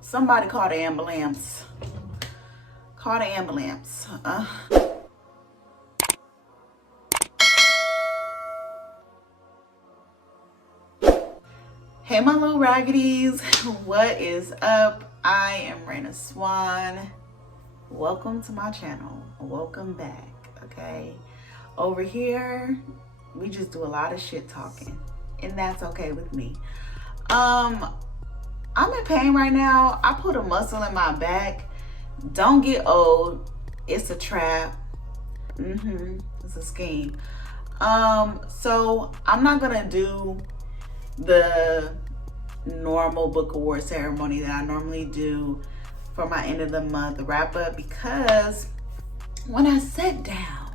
Somebody call the ambulance. Call the ambulance. Hey, my little raggities. What is up? I am Raina Swan. Welcome to my channel. Welcome back. Okay. Over here, we just do a lot of shit talking, and that's okay with me. I'm in pain right now. I put a muscle in my back. Don't get old. It's a trap. It's a scheme. So I'm not gonna do the normal book award ceremony that I normally do for my end of the month wrap up, because when I sat down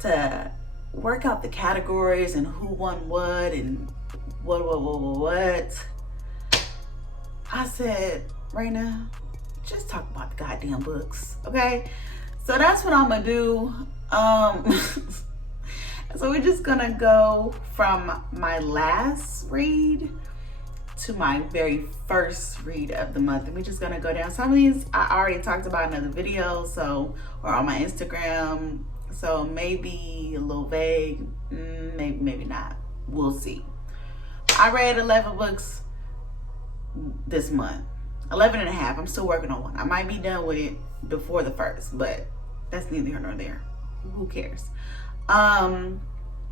to work out the categories and who won what and what, I said, Raina, just talk about the goddamn books, okay? So that's what I'm gonna do. So we're just gonna go from my last read to my very first read of the month. And we're just gonna go down. Some of these I already talked about in other videos, or on my Instagram. So maybe a little vague, maybe not. We'll see. I read 11 books this month. 11 and a half. I'm still working on one. I might be done with it before the first, but that's neither here nor there. Who cares? And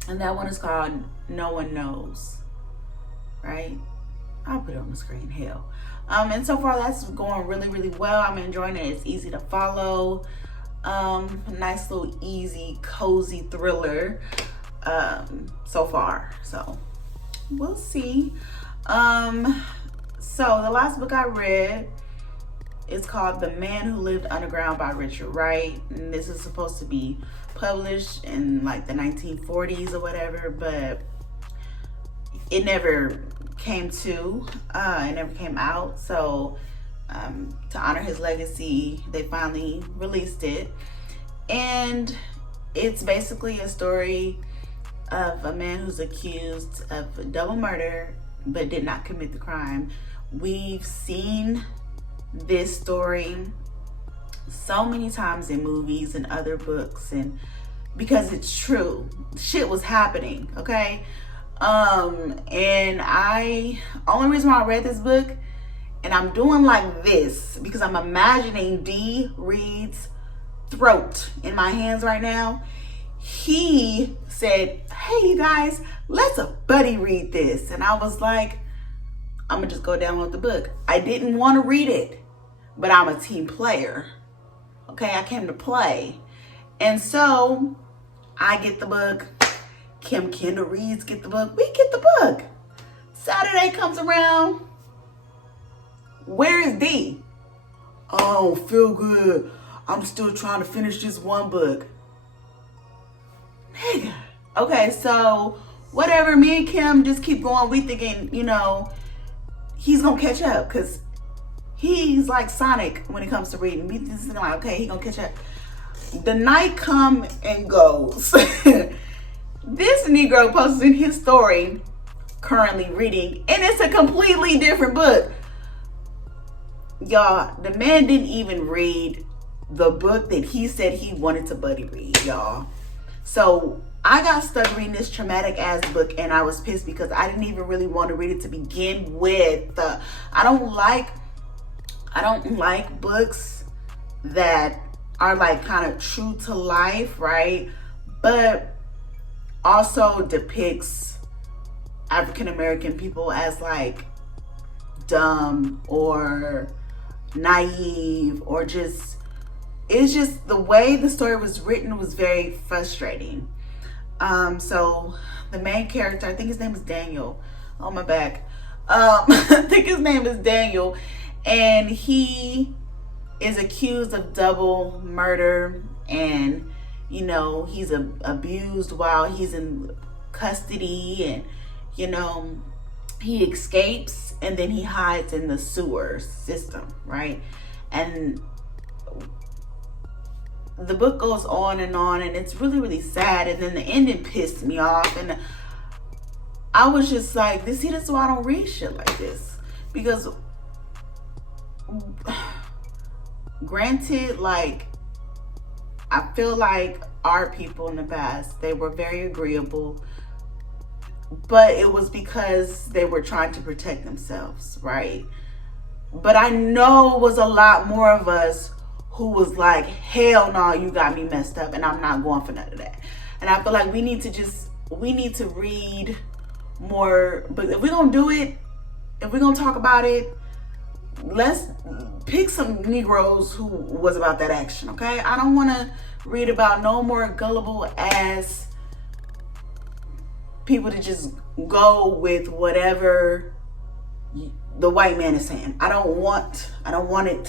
that one is called No One Knows, right? I'll put it on the screen, hell. And so far that's going really well. I'm enjoying it. It's easy to follow. Nice little easy, cozy thriller so far. So we'll see. So the last book I read is called The Man Who Lived Underground by Richard Wright. And this is supposed to be published in like the 1940s or whatever, but it never came out. So to honor his legacy, they finally released it. And it's basically a story of a man who's accused of double murder but did not commit the crime. We've seen this story so many times in movies and other books, and because it's true, shit was happening, okay? And only reason why I read this book, and I'm doing like this because I'm imagining D. Reed's throat in my hands right now. He said, hey you guys, let's buddy read this. And I was like, I'm gonna just go down with the book. I didn't want to read it, but I'm a team player. Okay, I came to play. And so I get the book. Kim Kendall Reeds get the book. We get the book. Saturday comes around. Where is D? Oh, feel good. I'm still trying to finish this one book. Nigga. Okay, so whatever, me and Kim just keep going. We thinking, he's gonna catch up, because he's like Sonic when it comes to reading. We just like, okay, he gonna catch up. The night come and goes. This Negro posted his story currently reading, and it's a completely different book. Y'all, the man didn't even read the book that he said he wanted to buddy read, y'all. So I got stuck reading this traumatic ass book, and I was pissed because I didn't even really want to read it to begin with. I don't like books that are like kind of true to life, right? But also depicts African American people as like dumb or naive, or it's just the way the story was written was very frustrating. So the main character, I think his name is Daniel. On my back. I think his name is Daniel, and he is accused of double murder, and he's abused while he's in custody, and he escapes, and then he hides in the sewer system, right? And the book goes on, and it's really sad. And then the ending pissed me off, and I was just like, this is why I don't read shit like this, because granted, like, I feel like our people in the past, they were very agreeable, but it was because they were trying to protect themselves, right? But I know it was a lot more of us who was like, hell no, you got me messed up and I'm not going for none of that. And I feel like we need to read more. But if we're going to do it, if we're going to talk about it, let's pick some Negroes who was about that action, okay? I don't want to read about no more gullible ass people to just go with whatever the white man is saying. I don't want it.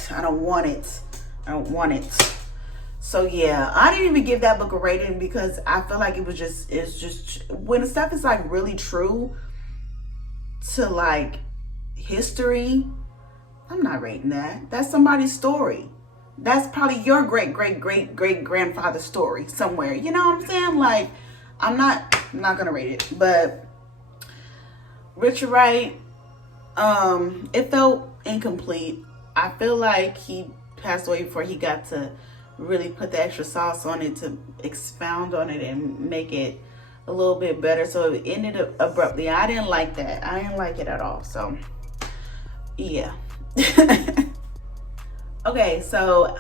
So yeah, I didn't even give that book a rating because I feel like it's just when the stuff is like really true to like history, I'm not rating that. That's somebody's story. That's probably your great grandfather's story somewhere. You know what I'm saying? Like, I'm not gonna rate it. But Richard Wright, it felt incomplete. I feel like he passed away before he got to really put the extra sauce on it to expound on it and make it a little bit better. So it ended up abruptly. I didn't like that. I didn't like it at all. So yeah. Okay, so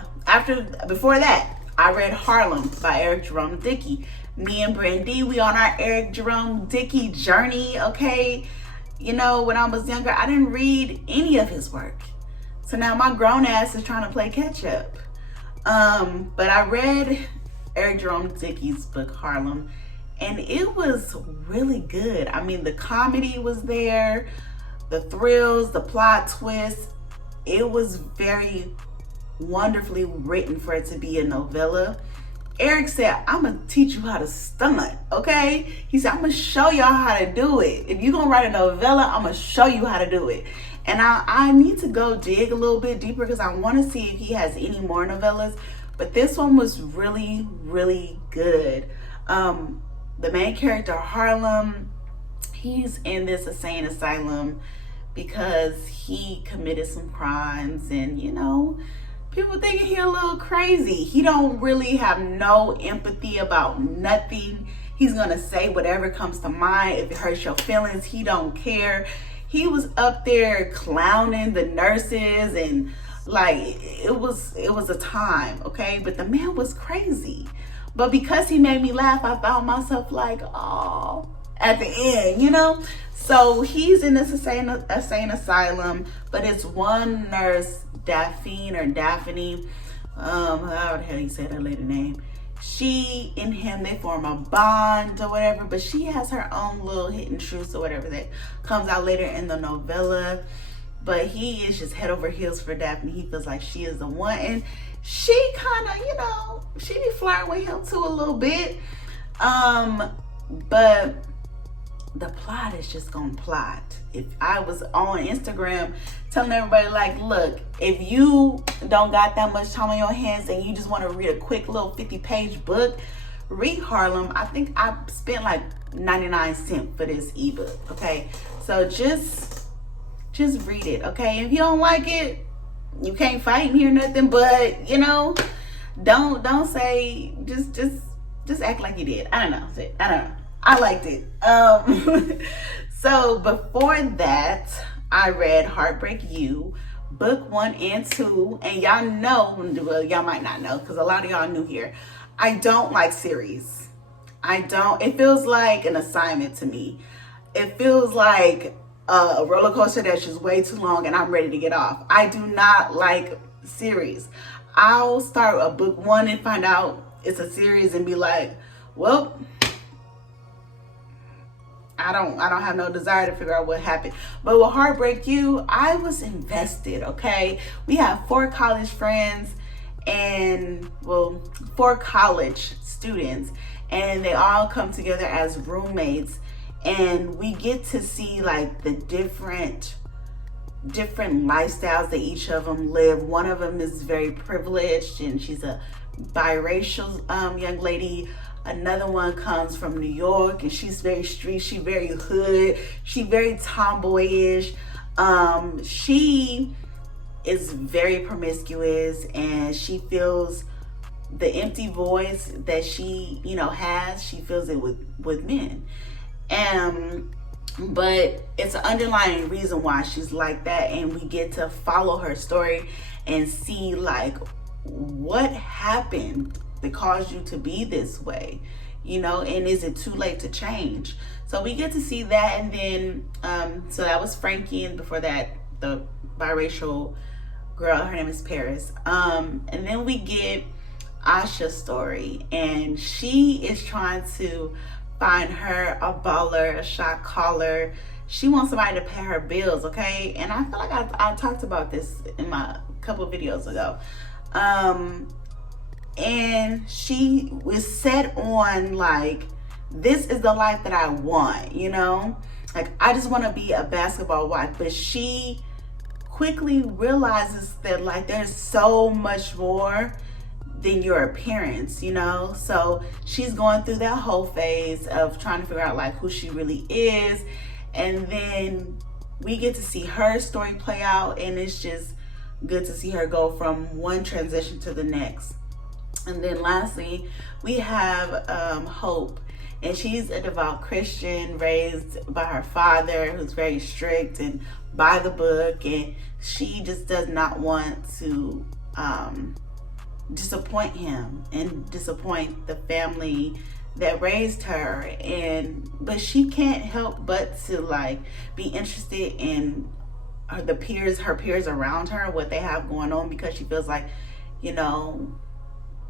before that, I read Harlem by Eric Jerome Dickey. Me and Brandy, we on our Eric Jerome Dickey journey, okay? You know, when I was younger, I didn't read any of his work. So now my grown ass is trying to play catch up. But I read Eric Jerome Dickey's book, Harlem, and it was really good. I mean, the comedy was there, the thrills, the plot twists. It was very wonderfully written for it to be a novella. Eric said, I'm gonna teach you how to stunt, okay? He said, I'm gonna show y'all how to do it. If you're gonna write a novella, I'm gonna show you how to do it. And I need to go dig a little bit deeper because I want to see if he has any more novellas. But this one was really, really good. The main character, Harlem, he's in this insane asylum because he committed some crimes, and you know, people thinking he a little crazy. He don't really have no empathy about nothing. He's gonna say whatever comes to mind. If it hurts your feelings, he don't care. He was up there clowning the nurses, and like it was a time, okay? But the man was crazy. But because he made me laugh, I found myself like, oh, at the end, you know? So he's in this insane asylum, but it's one nurse, Daphne, how the hell you say that lady name? She and him, they form a bond or whatever, but she has her own little hidden truths or whatever that comes out later in the novella. But he is just head over heels for Daphne. He feels like she is the one, and she kind of, you know, she be flirting with him too a little bit. But the plot is just gonna plot. If I was on Instagram telling everybody like, look, if you don't got that much time on your hands and you just want to read a quick little 50-page book, read Harlem. I think I spent like 99 cents for this ebook, okay? So just read it, okay? If you don't like it, you can't fight me or nothing, but you know, don't say, just act like you did. I don't know. I liked it. So before that, I read Heartbreak You, book 1 and 2. And y'all know, well, y'all might not know because a lot of y'all new here. I don't like series. It feels like an assignment to me. It feels like a roller coaster that's just way too long and I'm ready to get off. I do not like series. I'll start a book 1 and find out it's a series and be like, well, I don't have no desire to figure out what happened. But with Heartbreak You, I was invested, okay? We have 4 college friends and, well, 4 college students, and they all come together as roommates, and we get to see like the different lifestyles that each of them live. One of them is very privileged and she's a biracial young lady. Another one comes from New York and she's very street, she very hood, she very tomboyish. She is very promiscuous, and she feels the empty voice that she, has, she feels it with men. But it's an underlying reason why she's like that, and we get to follow her story and see like what happened that caused you to be this way, and is it too late to change? So we get to see that. And then so that was Frankie, and before that, the biracial girl, her name is Paris. And then we get Asha's story, and she is trying to find her a baller, a shot caller. She wants somebody to pay her bills, okay? And I feel like I talked about this in my couple of videos ago. And she was set on like, this is the life that I want, Like, I just want to be a basketball wife. But she quickly realizes that like there's so much more than your appearance, So she's going through that whole phase of trying to figure out like who she really is. And then we get to see her story play out, and it's just good to see her go from one transition to the next. And then lastly, we have Hope, and she's a devout Christian raised by her father, who's very strict and by the book, and she just does not want to disappoint him and disappoint the family that raised her. But she can't help but to like be interested in her peers around her, what they have going on, because she feels like,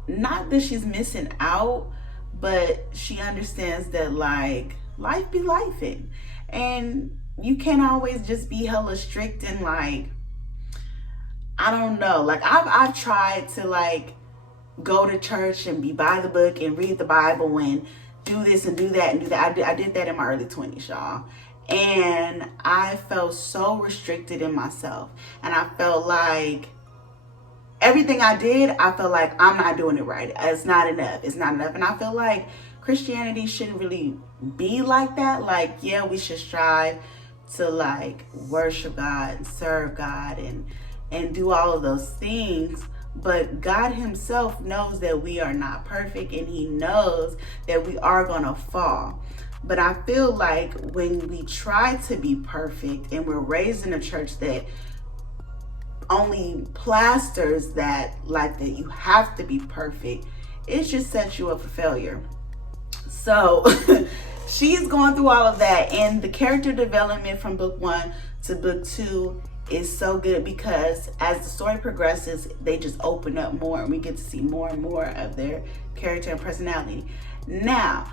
not that she's missing out, but she understands that like life be lifing, and you can't always just be hella strict and like, I don't know, like I've tried to like go to church and be by the book and read the Bible and do this and do that and do that. I did that in my early 20s, y'all. And I felt so restricted in myself. And I felt like everything I did, I felt like I'm not doing it right. It's not enough. It's not enough. And I feel like Christianity shouldn't really be like that. Like, yeah, we should strive to like worship God and serve God and do all of those things. But God himself knows that we are not perfect, and he knows that we are going to fall. But I feel like when we try to be perfect, and we're raised in a church that only plasters that, like that you have to be perfect, it just sets you up for failure. So she's going through all of that, and the character development from book 1 to book 2 is so good, because as the story progresses, they just open up more, and we get to see more and more of their character and personality. Now,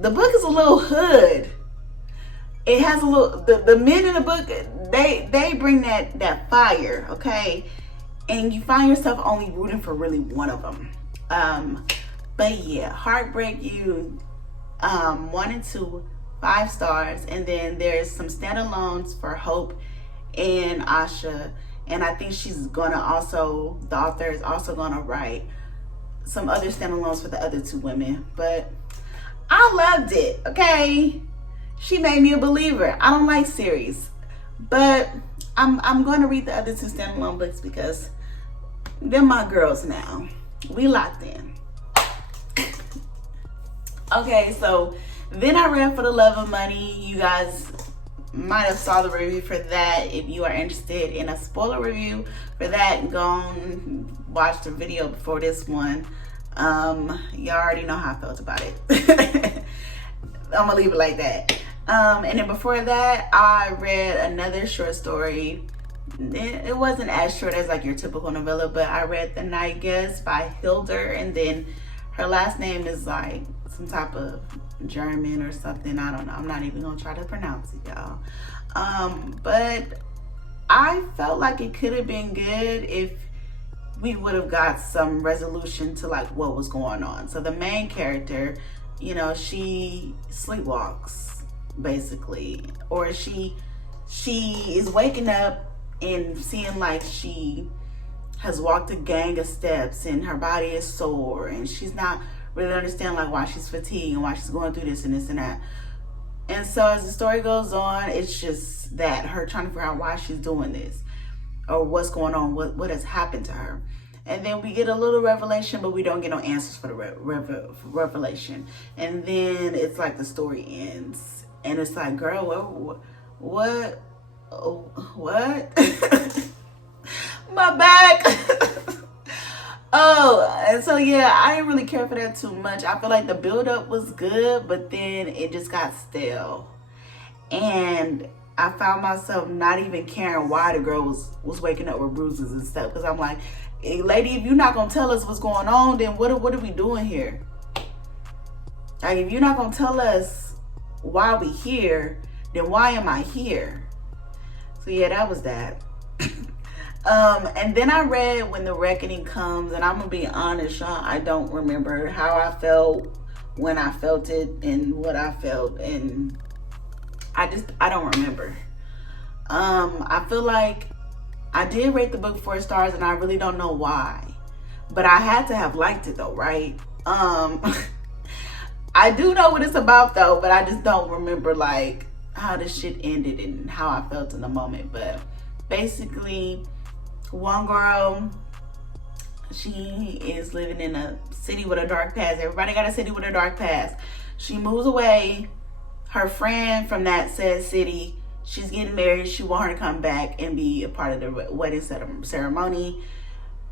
the book is a little hood. It has a little, the men in the book, they bring that fire, okay? And you find yourself only rooting for really one of them. But yeah, Heartbreak You, 1 and 2, 5 stars. And then there's some standalones for Hope and Asha. And I think she's gonna also, the author is also gonna write some other standalones for the other 2 women. But I loved it, okay? She made me a believer. I don't like series, but I'm going to read the other 2 standalone books because they're my girls now. We locked in. Okay, so then I read For the Love of Money. You guys might have saw the review for that. If you are interested in a spoiler review for that, go and watch the video before this one. You already know how I felt about it. I'm gonna leave it like that. And then before that, I read another short story. It wasn't as short as like your typical novella, but I read The Night Guest by Hilder, and then her last name is like some type of German or something. I don't know. I'm not even gonna try to pronounce it, y'all. But I felt like it could have been good if we would have got some resolution to like what was going on. So the main character, she sleepwalks basically, or she is waking up and seeing like she has walked a gang of steps and her body is sore, and she's not really understanding like why she's fatigued and why she's going through this and this and that. And so as the story goes on, it's just that her trying to figure out why she's doing this. or what's going on, what has happened to her. And then we get a little revelation, but we don't get no answers for the revelation. And then it's like the story ends, and it's like, girl, what? My back. Oh, and so yeah, I didn't really care for that too much. I feel like the build-up was good, but then it just got stale. And I found myself not even caring why the girl was waking up with bruises and stuff. Because I'm like, hey, lady, if you're not going to tell us what's going on, then what are we doing here? Like, if you're not going to tell us why we here, then why am I here? So yeah, that was that. And then I read When the Reckoning Comes, and I'm gonna be honest, y'all, I don't remember how I felt when I felt it and what I felt, and I don't remember. I feel like I did rate the book 4 stars, and I really don't know why, but I had to have liked it though, right? I do know what it's about though, but I just don't remember like how the shit ended and how I felt in the moment. But basically, one girl, she is living in a city with a dark past. Everybody got a city with a dark past. She moves away. Her friend from that said city, she's getting married. She want her to come back and be a part of the wedding ceremony.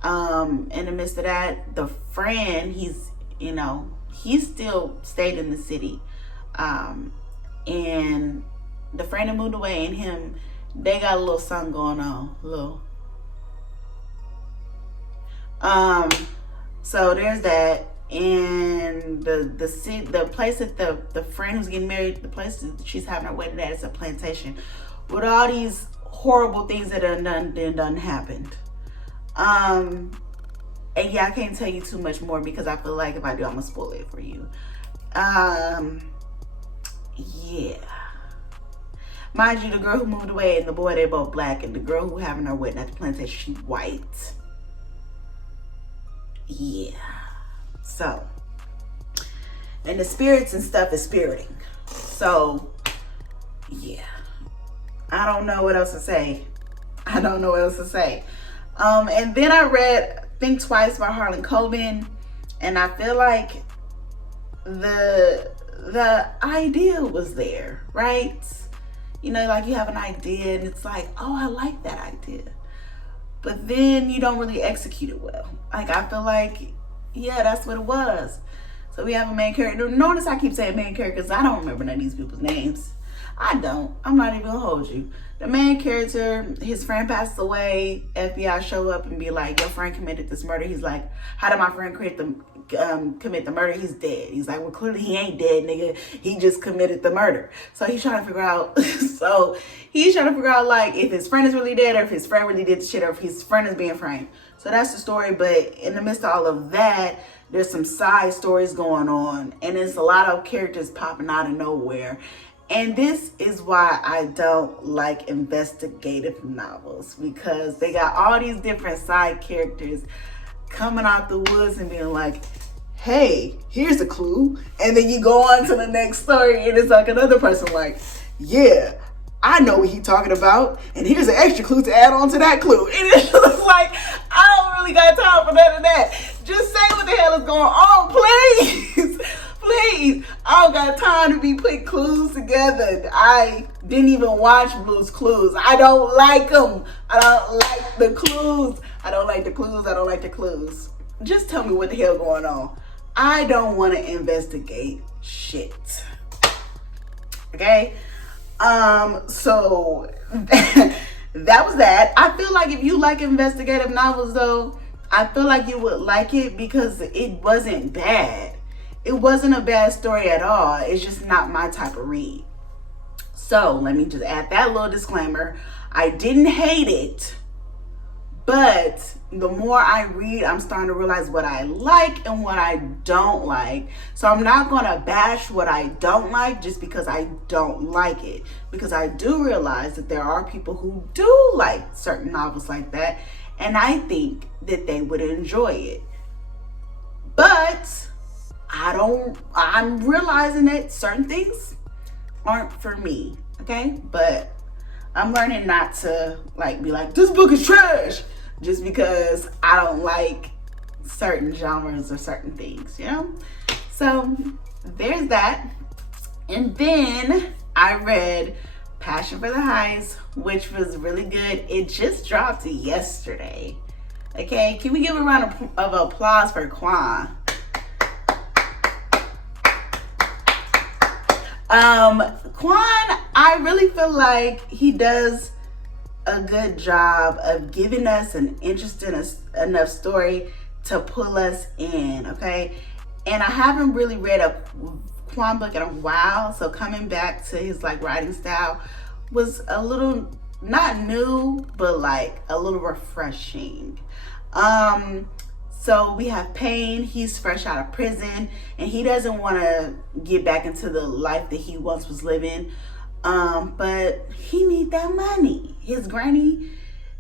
In the midst of that, the friend, he's still stayed in the city. And the friend that moved away and him, they got a little something going on. So there's that, and the place that the friend who's getting married, the place that she's having her wedding at, is a plantation with all these horrible things that done happened. And yeah, I can't tell you too much more because I feel like if I do, I'm gonna spoil it for you. Yeah. Mind you, the girl who moved away and the boy, they're both black, and the girl who having her wedding at the plantation, she's white. Yeah. So, and the spirits and stuff is spiriting. So, yeah. I don't know what else to say. And then I read Think Twice by Harlan Coben, and I feel like the idea was there, right? Like you have an idea and it's like, oh, I like that idea. But then you don't really execute it well. Like, I feel like, yeah, that's what it was. So we have a main character. Notice I keep saying main character because I don't remember none of these people's names. I don't. I'm not even gonna hold you. The main character, his friend passes away. FBI show up and be like, your friend committed this murder. He's like, how did my friend commit the murder? He's dead. He's like, well, clearly he ain't dead, nigga. He just committed the murder. So he's trying to figure out, like, if his friend is really dead or if his friend really did the shit or if his friend is being framed. So that's the story. But in the midst of all of that, there's some side stories going on. And there's a lot of characters popping out of nowhere. And this is why I don't like investigative novels, because they got all these different side characters coming out the woods and being like, hey, here's a clue. And then you go on to the next story and it's like another person like, yeah, I know what he's talking about. And here's an extra clue to add on to that clue. And it's just like, I don't really got time for none of that. Just say what the hell is going on, please. Please. I don't got time to be putting clues together. I didn't even watch Blue's Clues. I don't like them. I don't like the clues. Just tell me what the hell going on. I don't want to investigate shit. Okay? So that was that. I feel like if you like investigative novels though, I feel like you would like it because it wasn't bad. It wasn't a bad story at all. It's just not my type of read. So let me just add that little disclaimer. I didn't hate it, but the more I read, I'm starting to realize what I like and what I don't like. So I'm not going to bash what I don't like just because I don't like it. Because I do realize that there are people who do like certain novels like that. And I think that they would enjoy it. But I'm realizing that certain things aren't for me. Okay? But I'm learning not to like be like, this book is trash, just because I don't like certain genres or certain things, you know? So there's that. And then I read Passion for the Heist, which was really good. It just dropped yesterday. Okay, can we give a round of applause for Quan? Quan, I really feel like he does a good job of giving us an interesting enough story to pull us in, okay? And I haven't really read a Quan book in a while, so coming back to his like writing style was a little not new, but like a little refreshing. So we have Payne. He's fresh out of prison and he doesn't want to get back into the life that he once was living. But he need that money. His granny,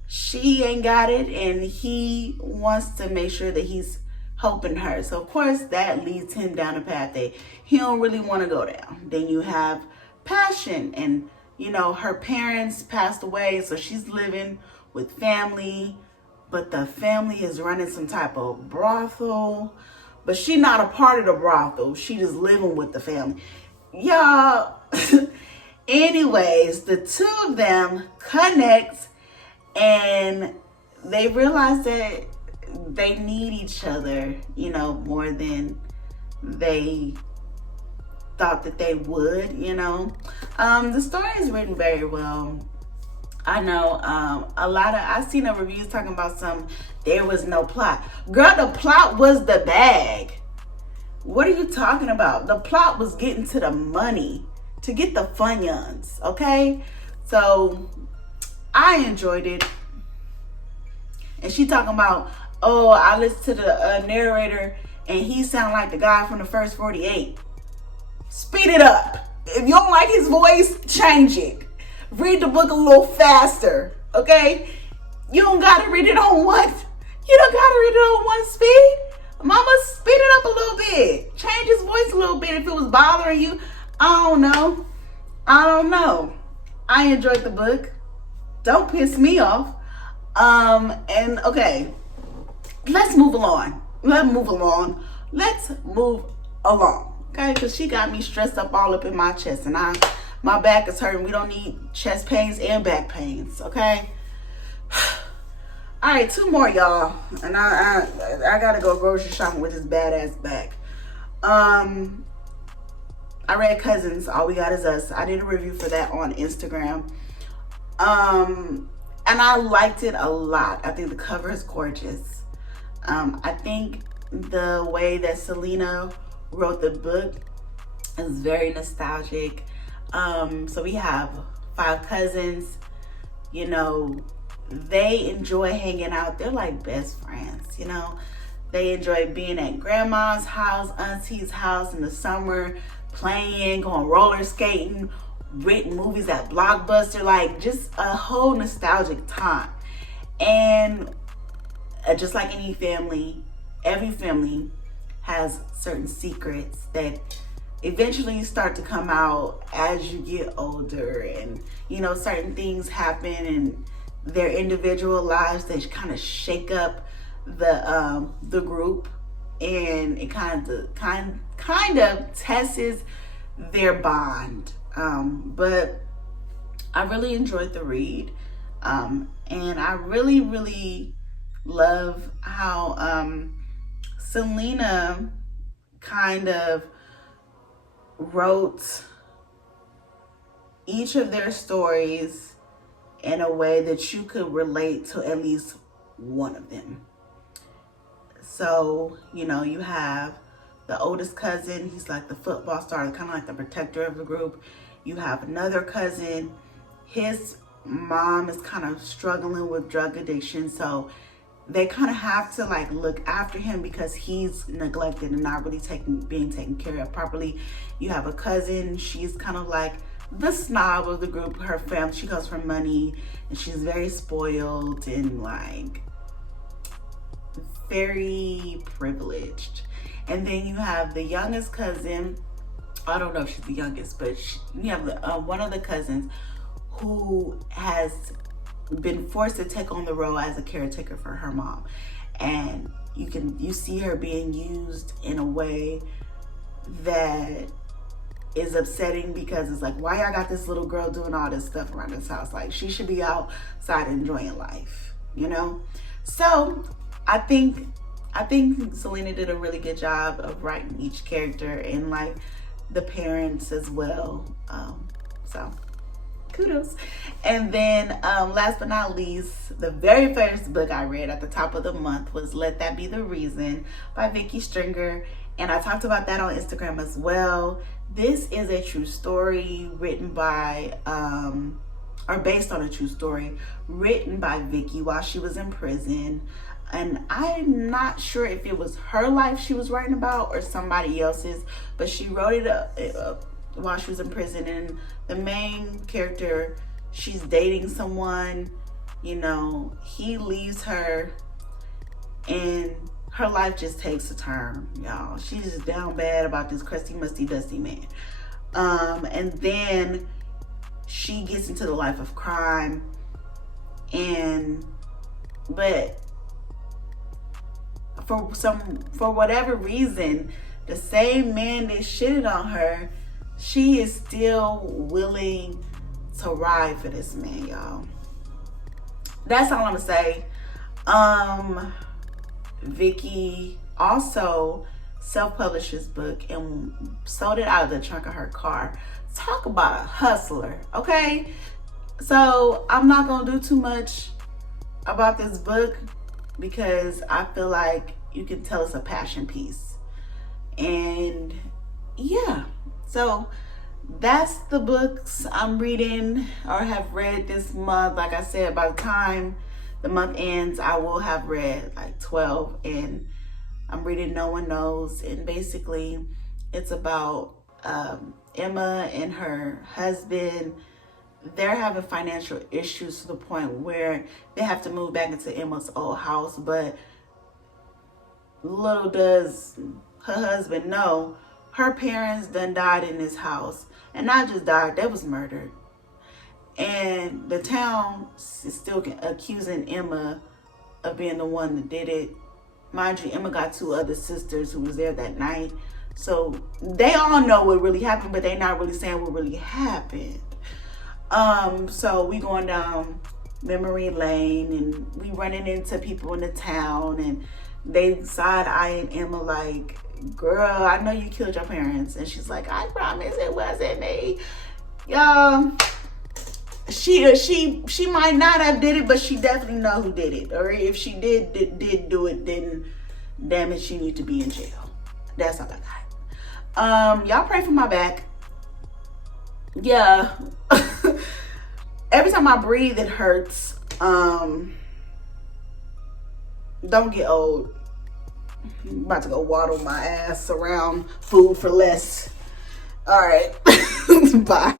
she ain't got it, and he wants to make sure that he's helping her. So of course that leads him down a path that he don't really want to go down. Then you have Passion, and you know, her parents passed away, so she's living with family, but the family is running some type of brothel, but she not a part of the brothel. She just living with the family. Y'all, anyways, the two of them connect and they realize that they need each other, you know, more than they thought that they would, you know. The story is written very well. I know I've seen the reviews talking about there was no plot. Girl, the plot was the bag. What are you talking about? The plot was getting to the money, to get the funyuns, okay? So I enjoyed it. And she talking about, oh, I listened to the narrator and he sound like the guy from the first 48. Speed it up. If you don't like his voice, change it. Read the book a little faster, okay? You don't gotta read it on one. You don't gotta read it on one speed. Mama, speed it up a little bit. Change his voice a little bit if it was bothering you. I don't know. I enjoyed the book. Don't piss me off. And okay, let's move along. Okay, because she got me stressed up all up in my chest, and my back is hurting. We don't need chest pains and back pains, okay? All right, 2 more, y'all, and I gotta go grocery shopping with this badass back. I read Cousins, All We Got Is Us. I did a review for that on Instagram. And I liked it a lot. I think the cover is gorgeous. I think the way that Selena wrote the book is very nostalgic. So we have 5 cousins, you know, they enjoy hanging out. They're like best friends, you know. They enjoy being at grandma's house, auntie's house in the summer, playing, going roller skating, renting movies at Blockbuster, like just a whole nostalgic time. And just like any family, every family has certain secrets that eventually start to come out as you get older, and you know, certain things happen in their individual lives that kind of shake up the group, and it kind of tests their bond. But I really enjoyed the read, and I really love how Selena kind of wrote each of their stories in a way that you could relate to at least one of them. So, you know, you have the oldest cousin, he's like the football star, kind of like the protector of the group. You have another cousin, his mom is kind of struggling with drug addiction, so they kind of have to like look after him because he's neglected and not really being taken care of properly. You have a cousin, she's kind of like the snob of the group. Her family, she comes from money and she's very spoiled and like very privileged. And then you have the youngest cousin. I don't know if she's the youngest, but you have one of the cousins who has been forced to take on the role as a caretaker for her mom. And you see her being used in a way that is upsetting, because it's like, why I got this little girl doing all this stuff around this house? Like, she should be outside enjoying life, you know? So I think Selena did a really good job of writing each character, and like the parents as well. So kudos. And then last but not least, the very first book I read at the top of the month was Let That Be the Reason by Vicky Stringer. And I talked about that on Instagram as well. This is a true story written by, or based on a true story written by Vicky while she was in prison. And I'm not sure if it was her life she was writing about or somebody else's, but she wrote it up while she was in prison. And the main character, she's dating someone, you know, he leaves her and her life just takes a turn, y'all. She's just down bad about this crusty, musty, dusty man. And then she gets into the life of crime, but for whatever reason, the same man that shitted on her, she is still willing to ride for this man, y'all. That's all I'm gonna say. Vicky also self-published this book and sold it out of the trunk of her car. Talk about a hustler, okay? So I'm not gonna do too much about this book because I feel like you can tell it's a passion piece. And yeah, so that's the books I'm reading or have read this month. Like I said, by the time the month ends, I will have read like 12, and I'm reading No One Knows. And basically it's about Emma and her husband. They're having financial issues to the point where they have to move back into Emma's old house, but little does her husband know, her parents done died in this house. And not just died, they was murdered. And the town is still accusing Emma of being the one that did it. Mind you, Emma got 2 other sisters who was there that night. So they all know what really happened, but they not really saying what really happened. So we going down memory lane and we running into people in the town, and they side-eyeing Emma like, girl, I know you killed your parents. And she's like, I promise it wasn't me. Y'all, she might not have did it, but she definitely know who did it. Or if she did do it, then damn it, she need to be in jail. That's all I got. Y'all pray for my back. Yeah. Every time I breathe, it hurts. Don't get old. I'm about to go waddle my ass around Food for Less. All right. Bye.